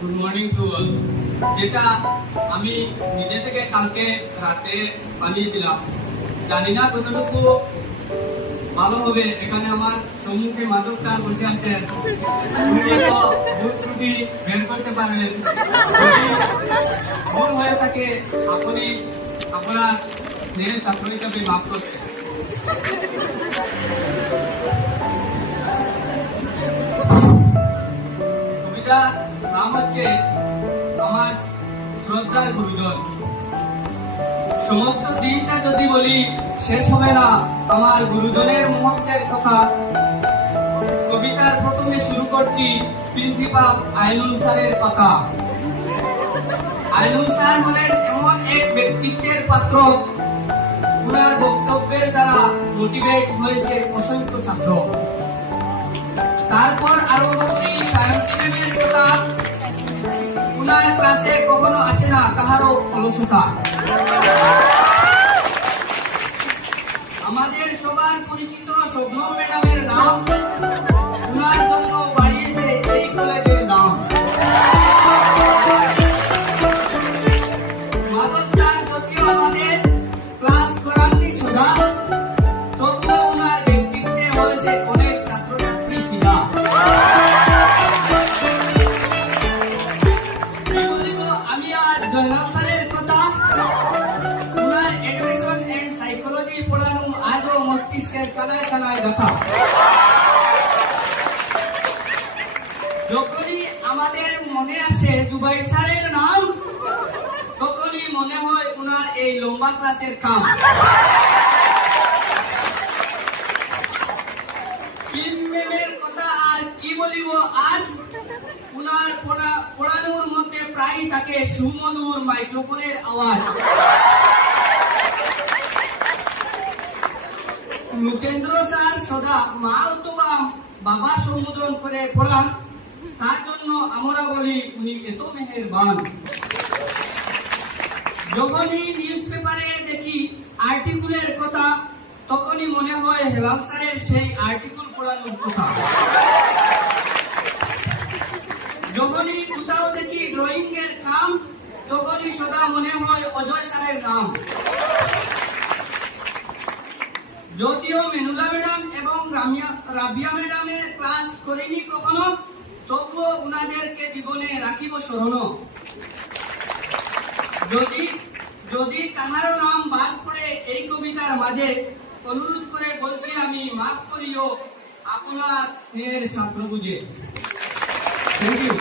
Good morning to all. যেটা আমি নিজে থেকে কালকে রাতে বানিয়েছিলাম, জানি না কতটুকু ভালো হবে। এখানে আমার সম্মুখে মাধব স্যার বসে আছেন, উনি ভুল ত্রুটি বের করতে পারবেন। যদি ভুল হয়ে থাকে আপনি আপনার স্নেহের ছাত্র হিসাবে মাফ করবেন। কবিতা নাম হচ্ছে আমার শ্রদ্ধার গুরুজন। সমস্ত দিনটা যদি বলি শেষ হবে না আমার গুরুজনের মুহূর্তের কথা। কবিতার প্রথমে শুরু করছি প্রিন্সিপাল আইনুল স্যারের কথা। আইনুল স্যার হলেন এমন এক ব্যক্তিত্বের পাত্র, ওনার বক্তব্যের দ্বারা মোটিভেট হয়েছে অসংখ্য ছাত্র। তারপর আরো বলি সায়েন্সের কথা। ওনার ক্লাসে কখনো আসে না কাহারও অলসতা। আমাদের সবার পরিচিত শোভন ম্যাডামের নাম, ওনার জন্য বাড়িয়েছে এই কলেজের নাম। মাধব স্যার যদিও আমাদের ক্লাস করাননি সোজা, তবুও ওনার ব্যক্তিত্বে হয়েছে অনেক ছাত্রছাত্রী ফিদা। আমি আজ জয়নাল স্যারের কথা। ওনার এডুকেশন এন্ড সাইকোলজি পড়ানো আজও মস্তিষ্কের কানায় কানায় ব্যথা। যখনই আমাদের মনে আসে জুবাইর স্যারের নাম, তখনই মনে হয় ওনার এই লম্বা ক্লাসের কাম। ম্যামের কথা আর কি বলিব আজ। ওনার পড়ানোর মধ্যে প্রায় থাকে সুমধুর মাইক্রোফোনের আওয়াজ। মুকেন্দ্র স্যার সদা মা অথবা বাবা সম্বোধন করে পড়ান, তার জন্য আমরা বলি উনি এত মেহেরবান। যখনই নিউজ পেপারে দেখি আর্টিকেলের কথা, তখনই মনে হয় হেলাল স্যারের সেই আর্টিকেল পড়ানোর কথা। যখনই কোথাও দেখি ড্রয়িং এর কাম, তখনই সদা মনে হয় অজয় স্যারের নাম। যদিও মেনুলা ম্যাডাম এবং রাবিয়া ম্যাডামের ক্লাস করিনি কখনো, তবুও উনাদেরকে জীবনে রাখিব স্মরণ। যদি কাহারও নাম বাদ পড়ে এই কবিতার মাঝে, অনুরোধ করে বলছি আমি মাফ করিও আপনার স্নেহের ছাত্র বুঝে। Thank you.